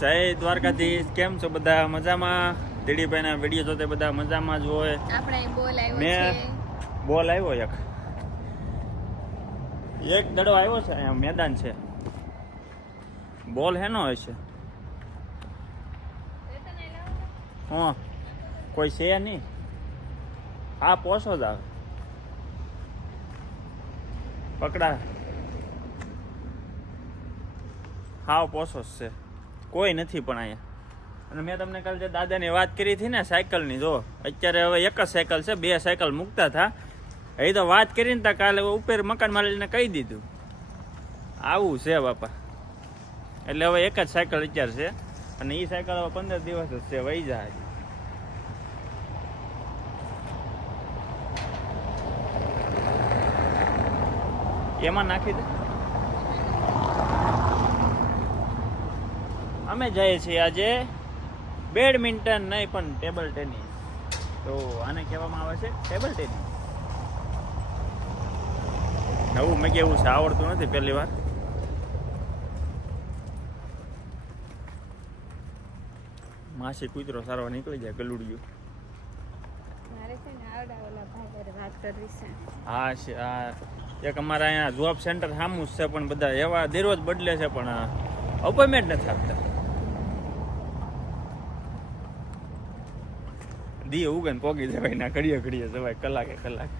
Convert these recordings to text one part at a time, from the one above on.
જય દ્વારકાધીશ. કેમ છો બધા? મજામાં? દિલીપભાઈના વિડીયો જોતે બધા મજામાં જ હોય. આપણે બોલ આવ્યો છે. મેં બોલ આવ્યો એક દડો આવ્યો છે. અહીંયા મેદાન છે. બોલ હેનો હશે? હા, કોઈ છે નહીં. હા, પોસો જ આવે. પકડા. હાવ પોસો જ છે. કોઈ નથી પણ અહીંયા. અને મેં તમને કાલે જે દાદાની વાત કરી હતી ને સાયકલની, જો અત્યારે હવે એક જ સાયકલ છે, 2 સાયકલ મૂકતા હતા. એ તો વાત કરીને તા કાલે ઉપર મકાન માલિકને કહી દીધું આવું છે બાપા. એટલે હવે એક જ સાયકલ અત્યારે છે. અને એ સાયકલ હવે 15 દિવસ જ છે, વહી જાય. એમાં નાખી દે. અમે જઈએ છીએ આજે બેડમિન્ટન નહીં પણ ટેબલ ટેનિસ. તો આને કહેવામાં આવે છે ટેબલ ટેનિસ. નવું મેં કેવું છે, આવડતું નથી પહેલી વાર. માસી કૂતરો સારવા નીકળી જાય ગલુડિયું. મારે છે ને આવડા ઓલા ભાઈ જોડે વાત કરવી છે. હા છે. આ એક અમારા અહીંયા જોબ સેન્ટર સામું જ છે, પણ બધા એવા દરરોજ બદલે છે, પણ અપોઇન્ટમેન્ટ નથી આપતા. દી ઉગન પોગી જવાય ના, ઘડીએ ઘડીએ જવાય, કલાકે કલાકે.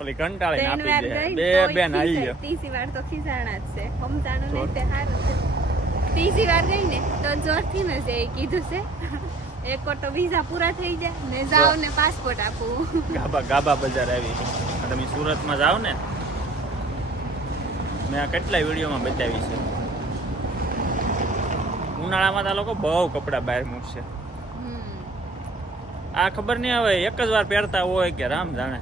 ઓલી કંટાળીને આપી દે. બે નાઈ ગયો. ત્રીજી વાર તો ખીજાણા જ છે. સમજાણું નહીં તે સારું છે. ત્રીજી વાર ગઈ ને તો જોરથી ને જે કીધું છે એક કોટો વિઝા પૂરા થઈ જાય ને જાઓ ને પાસપોર્ટ આપું. ગાબા બજાર આવી. તમે સુરતમાં જાઓ ને, મેં આ કેટલાય વિડીયોમાં બતાવી છે. ઉનાળામાં આ લોકો બહુ કપડા બહાર મૂકશે. આ ખબર નહીં હવે એક જ વાર પહેરતા હોય કે રામ જાણે.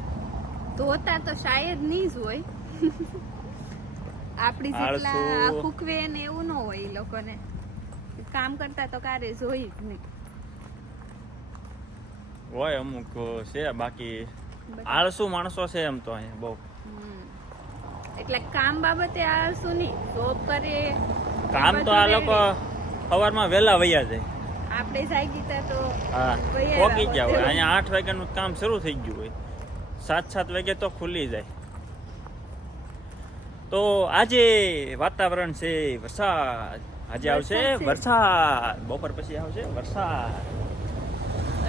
ધોતા તો શાયદ નહીં જ હોય. આપડી જેટલા ફૂકવે ને એવું ન હોય. એ લોકોને કામ કરતા તો કારે જોઈ જ નહીં હોય. અમુક છે, બાકી આળસુ માણસો છે એમ તો અહીંયા બહુ. એટલે કામ બાબતે આળસુ નહીં, જોબ કરે કામ તો આ લોકો સવારમાં વહેલા વયા જાય. આપણે જાગી તા તો હા પોકી ગયા હોય. અહીંયા 8 વાગ્યાનું કામ શરૂ થઈ ગયું હોય, 7 વાગે તો ખુલી જાય. તો આજે વાતાવરણ છે વરસાદ. આજે આવશે વરસાદ, બપોર પછી આવશે વરસાદ.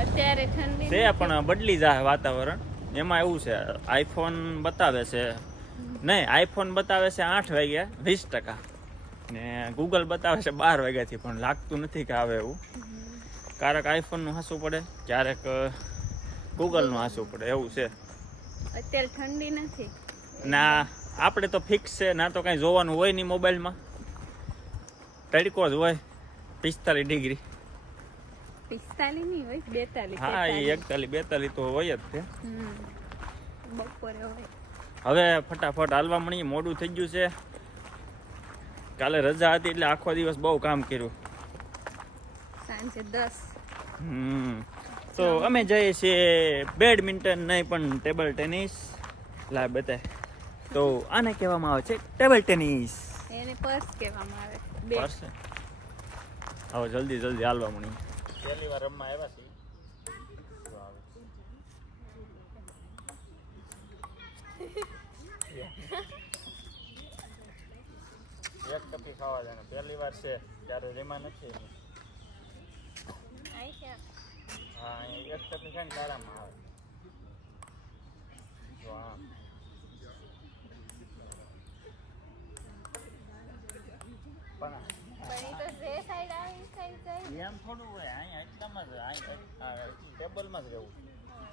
અત્યારે ઠંડી છે પણ બદલી જાય વાતાવરણ. એમાં એવું છે, આઈફોન બતાવે છે નહીં, આઈફોન બતાવે છે 8 વાગ્યા 20%, ને ગૂગલ બતાવે છે 12 વાગ્યાથી, પણ લાગતું નથી કે આવે એવું. ક્યારેક આઈફોનનું હાંસવું પડે, ક્યારેક ગૂગલનું હાંસવું પડે, એવું છે. અત્યારે ઠંડી નથી ના, આપણે તો ફિક્સ છે. ના તો કઈ જોવાનું હોય નહીં મોબાઈલમાં, તડકો જ હોય 45 ડિગ્રી. 45 નહીં હોય, 42. હા, એ 41 42 તો હોય જ છે. બપોરે હોય. હવે ફટાફટ હાલવા મળી, મોડું થઈ ગયું છે. કાલે રજા હતી એટલે આખો દિવસ બહુ કામ કર્યું. સાંજે 10. તો અમે જઈએ છીએ બેડમિન્ટન નહીં પણ ટેબલ ટેનિસ. લા બતાય. તો આને કહેવામાં આવે છે ટેબલ ટેનિસ. એને પર્સ કહેવામાં આવે. પર્સ. હવે જલ્દી જલ્દી હાલવા મળી. પહેલી વાર રમવા આવ્યા છીએ. એક ટપી ખાવા જાય. પહેલી વાર છે ત્યારે રેમાં નથી. હા, એક ટપી ખાઈને તારામાં આવે. જો આમ એમ થોડું હોય. અહીંયા એટલામાં જ ટેબલમાં જ રહેવું.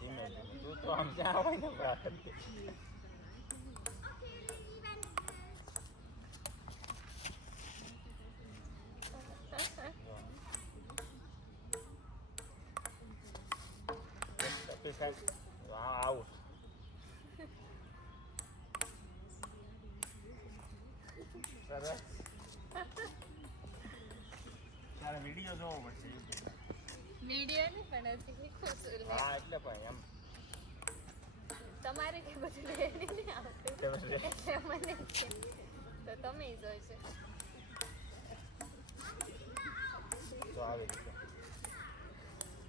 ધીમે ધીમે તું તો આમ જ્યાં હોય ને આવું. સરસ. તારે વિડીયો જોવો પડશે. વિડીયો નહીં પણ હા, એટલે પણ એમ તમારે કે બધું નહીં આવતું મને તો તમે જોઈશે. આવી રીતે.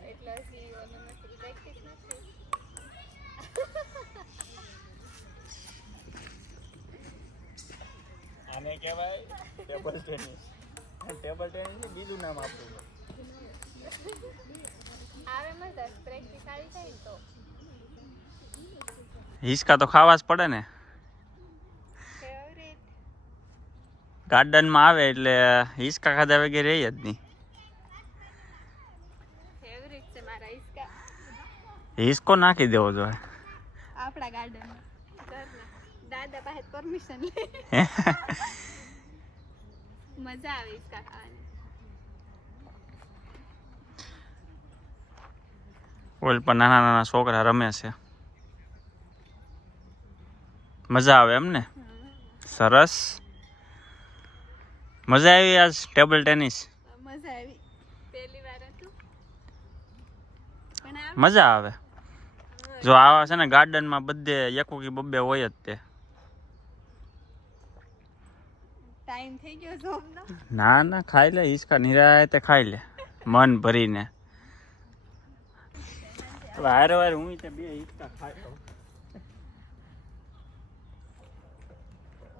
એટલે હજી ઓલું નથી, પ્રેક્ટિસ નથી. આને કહેવાય ટેબલ ટેનિસ. ટેબલ ટેનિસ બીજું નામ આપવું છે. આવે મજા, પ્રેક્ટિસ આવી જાય ને તો. હિસકા તો ખાવા જ પડે ને. ફેવરેટ. ગાર્ડનમાં આવે એટલે હિસકા ખાધા વગેરે રહી જ નહીં. ફેવરેટ છે મારા હિસકા. હિસકો નાખી દેવો જોઈએ. આપણા ગાર્ડનમાં ઘરના દાદા પાસે પરમિશન લે. મજા આવે હિસકા ખાવાની. ઓલ પર નાના નાના છોકરા રમે છે. મજા આવે એમ ને. સરસ. મજા આવી આજ ટેબલ ટેનિસ. મજા આવી. પહેલી વાર હતું પણ આ મજા આવે. જો આવા છે ને ગાર્ડનમાં બધે એકોકી બબ્બે હોય જ તે. ટાઈમ થઈ ગયો જોબનો. ના ના ખાઈ લે હિસકા નિરાતે ખાઈ લે મન ભરીને. વારે વારે હું તે બે હિસકા ખાઈ લઉં.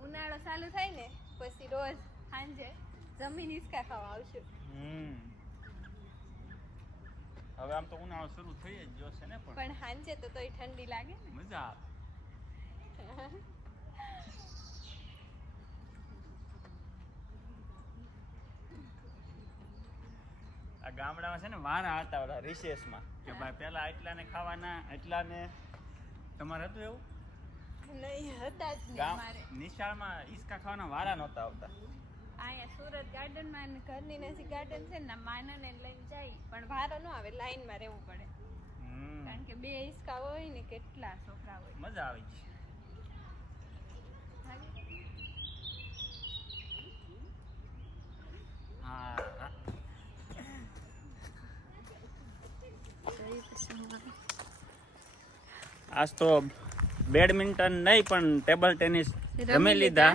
ઉનાળો ચાલુ થાય ને પછી રોજ સાંજે જમીન હિસકા ખાવા આવશું. હવે આમ તો ઉનાળો શરૂ થઈ જ ગયો છે ને પણ સાંજે તો તોય ઠંડી લાગે ને. મજા આવે. આ ગામડામાં છે ને વારા હતા ઓલા રિસેસમાં કે ભાઈ પેલા એટલાને ખાવાના એટલાને. તમારે હતું એવું? નહીં હતા જ નહીં ગામ અમારે. નિશાળમાં હિસકા ખાવાના વારા નહોતા આવતા. અહીંયા સુરત ગાર્ડનમાં ઘરની નજીક ગાર્ડન છે ને માનાને લઈને જાય પણ વારો ન આવે, લાઈનમાં રહેવું પડે કારણ કે બે હિસકા હોય ને કેટલા છોકરા હોય. મજા આવી ગઈ. હા હા. આજ તો બેડમિન્ટન નહીં પણ ટેબલ ટેનિસ રમી લીધા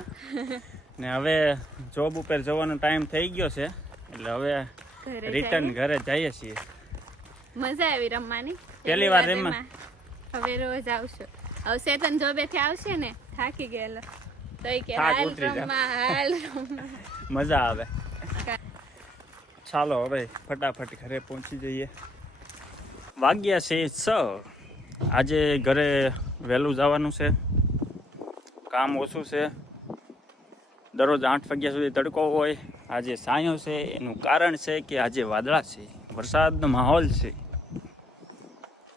ને હવે જોબ ઉપર જવાનો ટાઈમ થઈ ગયો છે એટલે હવે રિટર્ન ઘરે જઈએ છીએ. મજા આવી રમવાની. પહેલી વાર રમવા. હવે રોજ આવશો. હવે સેતન જોબેથી આવશે ને થાકી ગયેલો તો એ કે થાક હાલ ઉતરી જાય. રમવા હાલ રમવા. મજા આવે. ચાલો હવે ફટાફટ ઘરે પહોંચી જઈએ. વાગ્યા છે 6. આજે ઘરે વહેલું જવાનું છે, કામ ઓછું છે. દરરોજ 8 વાગ્યા સુધી તડકો હોય, આજે સાંયો છે. એનું કારણ છે કે આજે વાદળા છે, વરસાદનો માહોલ છે.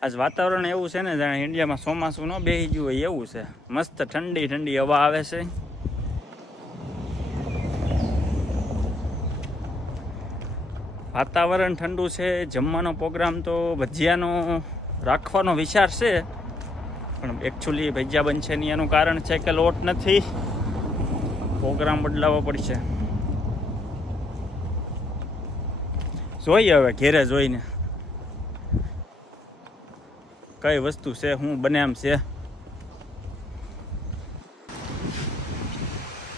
આજ વાતાવરણ એવું છે ને જાણે ઇન્ડિયામાં ચોમાસું ન બેસી ગયું હોય એવું છે. મસ્ત ઠંડી ઠંડી હવા આવે છે. વાતાવરણ ઠંડુ છે. જમવાનો પ્રોગ્રામ તો ભજીયાનો રાખવાનો વિચાર છે પણ એકચ્યુઅલી ભજીયા બનશે નહીં એનું કારણ છે કે લોટ નથી. પ્રોગ્રામ બદલાવવો પડશે. જોઈએ હવે ઘેરે જોઈને કઈ વસ્તુ છે શું બને એમ છે.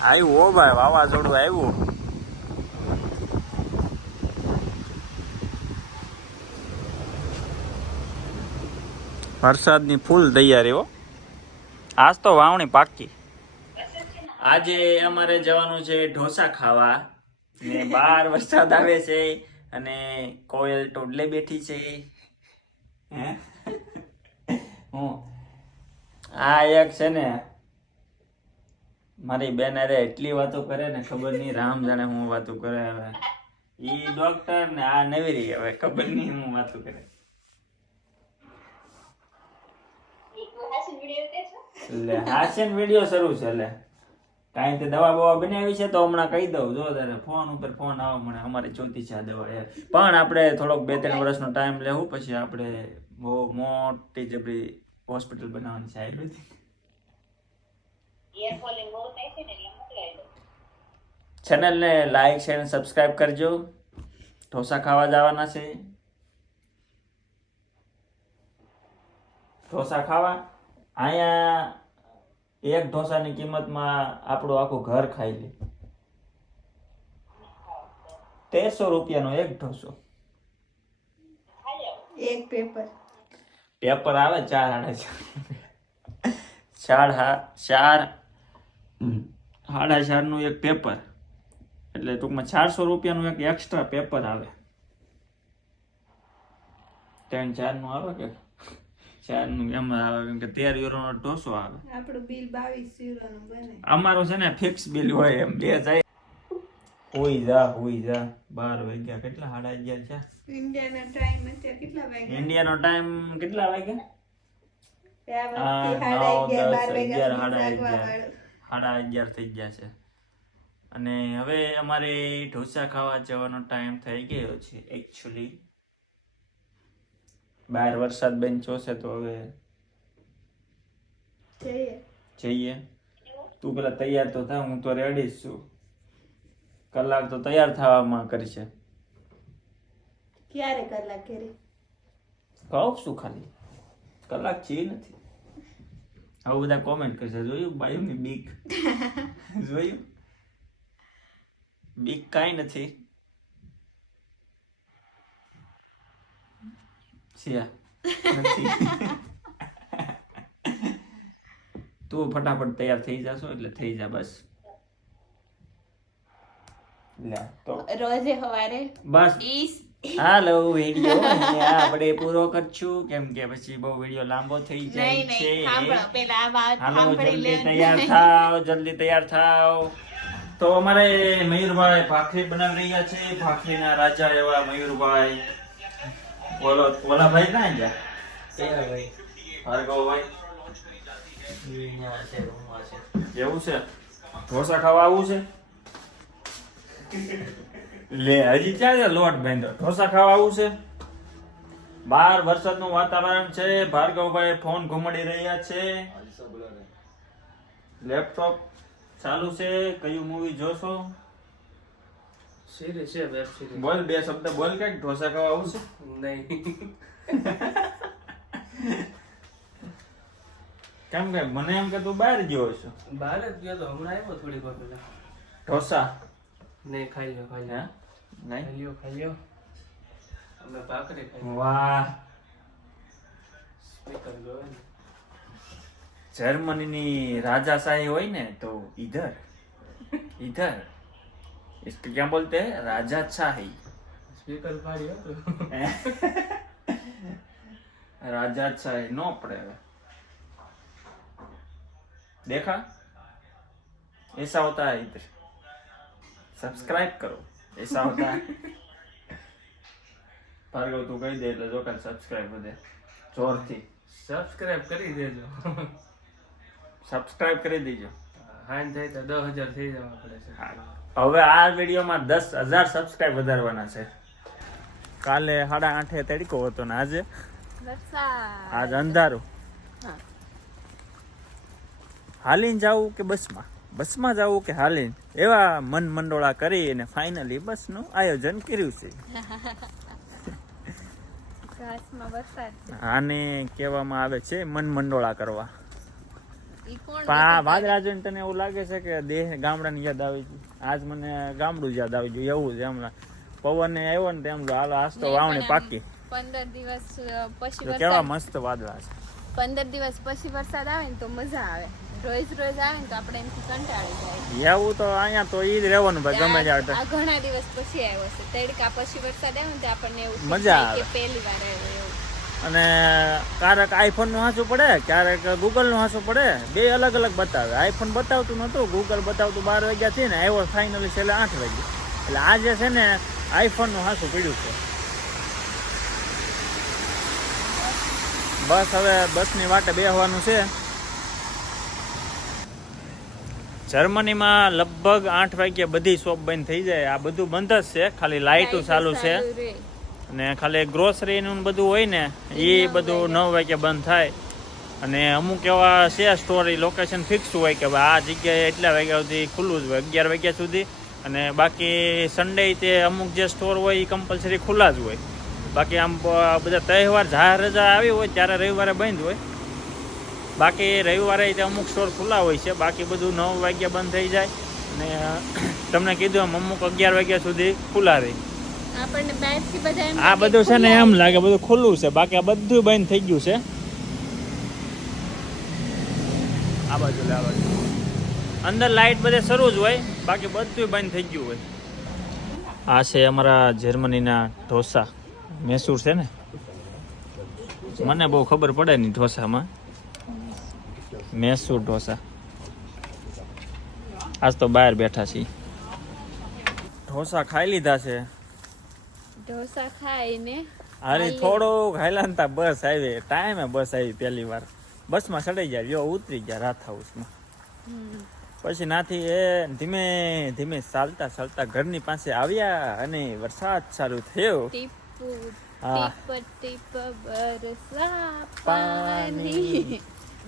આવ્યું હો ભાઈ, વાવાઝોડું આવ્યું. વરસાદની ફૂલ તૈયારી હો. આજ તો વાવણી પાકી. આજે અમારે જવાનું છે ઢોસા ખાવા ને બહાર વરસાદ આવે છે અને કોયલ ટોડલે બેઠી છે. આ એક છે ને મારી બેન અરે એટલી વાતો કરે ને ખબર નહીં રામ જાણે હું વાતો કરે. હવે ઈ ડોક્ટર ને આ નવીરી, હવે ખબર નહીં હું વાતો કરે. એટલે હાસ્યન વિડીયો શરૂ છે. એટલે કાંઈ તે દવા બવા બનાવી છે તો હમણાં કહી દઉં. જો તારે ફોન ઉપર ફોન આવવા મને અમારે જોઈતી છે આ દવા યાર. પણ આપણે થોડોક 2-3 વર્ષનો ટાઈમ લેવું પછી આપણે બહુ મોટી જબરી હોસ્પિટલ બનાવવાની છે આયુર્વેદિક. ચેનલને લાઈક શેર અને સબસ્ક્રાઇબ કરજો. ઢોસા ખાવા જવાના છે. ઢોસા ખાવા અહીંયા એક ઢોસાની કિંમતમાં આપણું આખું ઘર ખાઈ લે. 1300 રૂપિયાનો એક ઢોસો. એક પેપર પેપર આવે 4.5 નું એક પેપર, એટલે ટૂંકમાં 400 રૂપિયાનું એક એક્સ્ટ્રા પેપર આવે. 3-4 નું આવે કે 4 નું એમ આવે, કેમ કે 13 યુરોનો ઢોસો આવે. આપણું બિલ 22 યુરોનું બને. અમારું છે ને ફિક્સ બિલ હોય એમ, બે જાય. હોઈ જા 12 વાગ્યા. કેટલા? 11:30 છે. ઇન્ડિયાનો ટાઈમ અત્યારે કેટલા વાગ્યા? ઇન્ડિયાનો ટાઈમ કેટલા વાગ્યા? 11:30 થઈ ગયા છે. અને હવે અમારે ઢોસા ખાવા જવાનો ટાઈમ થઈ ગયો છે. એકચ્યુઅલી બહાર વરસાદ બેન્ચો છે, તો હવે જઈએ. તું પેલા તૈયાર તો થા, હું તો રેડી જ છું. કલાક તો તૈયાર થવામાં કરશે. ક્યારે કલાક કરી? કહું છું ખાલી કલાક છે નથી. હવે બધા કોમેન્ટ કરશે, જોયું બાયુની બીક? જોયું? બીક કાંઈ નથી. તું ફટાફટ તૈયાર થઈ જાશો એટલે થઈ જા બસ. લે તો રોજે સવારે બસ હાલો વિડિયો આપણે પૂરો કરશું, કેમ કે પછી બહુ વિડિયો લાંબો થઈ જાય છે. હાલો જલ્દી તૈયાર થાવ, જલ્દી તૈયાર થાવ. તો અમારે મયુરભાઈ ભાખરી બનાવી રહ્યા છે. ભાખરીના રાજા એવા મયુરભાઈ. ઓલા ભાઈ ક્યાં ગયા? ભાર્ગવભાઈ એવું છે? ઢોસા ખાવા આવું છે? લે હજી ક્યાં લોટ બાંધ્યો? ઢોસા ખાવા આવું છે? બહાર વરસાદનું વાતાવરણ છે. ભાર્ગવભાઈ ફોન ઘુમાડી રહ્યા છે. લેપટોપ ચાલુ છે. કયું મૂવી જોશો? સિરીઝ છે, વેબ સિરીઝ. બોલ બે શબ્દ બોલ. કઈક ઢોસા ખાવા આવું છે? નહીં. કેમ કે મને એમ કે તું બહાર ગયો છો. બહાર જ ગયો તો હમણાં આવ્યો થોડીક વાર પહેલા. ઢોસા નહીં, ખાઈ લ્યો. હે? નહીં. ખાઈ લ્યો. અમે ભાખરી ખાઈ. વાહ, સ્પીકર જોવે ને. જર્મનીની રાજાશાહી હોય ને તો इधर इसको क्या बोलते हैं? राजाशाही. સ્પીકર પાડ્યો તો. राजाशाही नो पड़े. देखा, ऐसा होता है इधर. सब्सक्राइब करो, ऐसा होता है. भार्गव તું કહી દે એટલે જો કાલ સબસ્ક્રાઇબ વધે જોરથી. સબસ્ક્રાઇબ કરી દેજો. સબસ્ક્રાઇબ કરી દેજો. હાન થાય તો 10,000 થઈ જવા પડે છે. હવે આ વિડીયોમાં 10,000 સબસ્ક્રાઇબ વધારવાના છે. કાલે 8:30 તડકો હતો ને આજે આજ અંધારું. હાલીને જાવું કે બસમાં? બસમાં જાવું કે હાલીને? એવા મન મંડોળા કરી અને ફાઇનલી બસનું આયોજન કર્યું છે. આને કહેવામાં આવે છે મન મંડોળા કરવા. પણ આ વાદળા જોઈને તને એવું લાગે છે કે દેહ ગામડાની યાદ આવી ગઈ? આજ મને ગામડું યાદ આવી ગયું એવું છે. હમણાં પવન આવ્યો ને તેમ હાલો આજ તો વાવણી પાકી. 15 દિવસ પછી કેવા મસ્ત વાદળા છે. 15 દિવસ પછી વરસાદ આવે ને તો મજા આવે. રોજ આવે ને તો આપણે એમથી કંટાળી જાય. એવું તો અહીંયા તો ઈ જ રહેવાનું ભાઈ, ગમે ત્યારે. આ ઘણા દિવસ પછી આવ્યો છે. તડકા પછી વરસાદ આવે ને તો આપણને એવું મજા આવે કે પહેલી વાર આવ્યો એવું. અને ક્યારેક આઈફોન નું હાંસું પડે, ક્યારેક ગૂગલ નું હાંસું પડે. બે અલગ અલગ બતાવે. આઈફોન બતાવતું નતું, ગૂગલ બતાવતું 12 વાગ્યા થી ને આવ્યો ફાઇનલી છેલ્લે 8 વાગે. એટલે આજે છે ને આઈફોન નું હાંસું પડ્યું છે. બસ હવે બસની વાટે બેસવાનું છે. જર્મનીમાં લગભગ 8 વાગ્યે બધી શોપ બંધ થઈ જાય. આ બધું બંધ જ છે, ખાલી લાઇટો ચાલુ છે. અને ખાલી ગ્રોસરી નું બધું હોય ને એ બધું 9 વાગ્યે બંધ થાય. અને અમુક એવા છે સ્ટોર, લોકેશન ફિક્સ હોય કે આ જગ્યાએ એટલા વાગ્યા સુધી ખુલ્લું જ હોય, 11 વાગ્યા સુધી. અને બાકી સન્ડે તે અમુક જે સ્ટોર હોય એ કમ્પલસરી ખુલ્લા જ હોય. બાકી આમ બધા તહેવાર જાહેર રજા આવી હોય ત્યારે રવિવારે બંધ હોય. બાકી રવિવારે અમુક સ્ટોર ખુલ્લા હોય છે. બાકી બધું 9 વાગ્યા બંધ થઈ જાય. ને તમને કીધું એમ અમુક 11 વાગ્યા સુધી ખુલ્લા રહી. આપણને બહારથી બધા એમ આ બધું છે ને એમ લાગે બધું ખુલ્લું છે, બાકી આ બધું બંધ થઈ ગયું છે. આ બાજુ લે, આ બાજુ અંદર લાઈટ બધે શરૂ જ હોય, બાકી બધું બંધ થઈ ગયું હોય. આ છે અમારા જર્મનીના ઢોસા. મૈસૂર છે ને, મને બહુ ખબર પડે નહીં ઢોસામાં. મૈસૂર ઢોસા. આજ તો બહાર બેઠા છીએ. ઢોસા ખાઈ લીધા છે. ઢોસા ખાઈને હારી થોડુંક હાઈલાનતા બસ આવી, ટાઈમે બસ આવી પહેલી વાર. બસમાં ચડાઈ ગયા, લ્યો ઉતરી ગયા રાત હાઉસમાં. પછી નાથી એ ધીમે ધીમે ચાલતા ચાલતા ઘરની પાસે આવ્યા અને વરસાદ ચાલુ થયો. ટીપુ હા. ટીપ ટીપ બરસા પાણી. પાણી.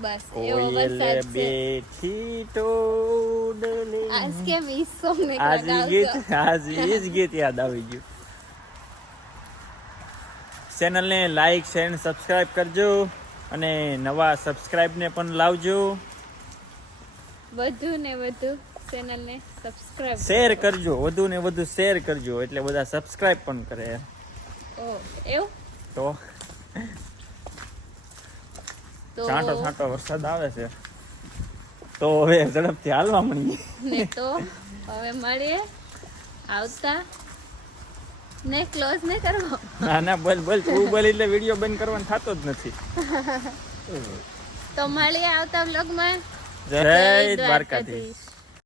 બસ એવો વરસાદ કોયલે છે. બેઠી ટોડલે. આજ કેમ ઈ સોંગ ને આજ ઈ ગીત યાદ આવી ગયું. ચેનલને લાઈક શેર અને સબસ્ક્રાઇબ કરજો અને નવા સબસ્ક્રાઇબને પણ લાવજો. વધુ ને વધુ ચેનલને સબસ્ક્રાઇબ શેર કરજો, વધુ ને વધુ શેર કરજો એટલે બધા સબસ્ક્રાઇબ પણ કરે. ઓ એવું તો તો છાંટો છાંટો વરસાદ આવે છે, તો હવે ઝડપથી હાલવા મળીએ. ને તો હવે મળીએ આવતા ને ક્લોઝ ને કરવો. ના ના, બોલ બોલ, તું બોલ એટલે વિડીયો બંધ કરવાનો થતો જ નથી. તો મળીએ આવતા વ્લોગમાં. જય દ્વારકાધીશ.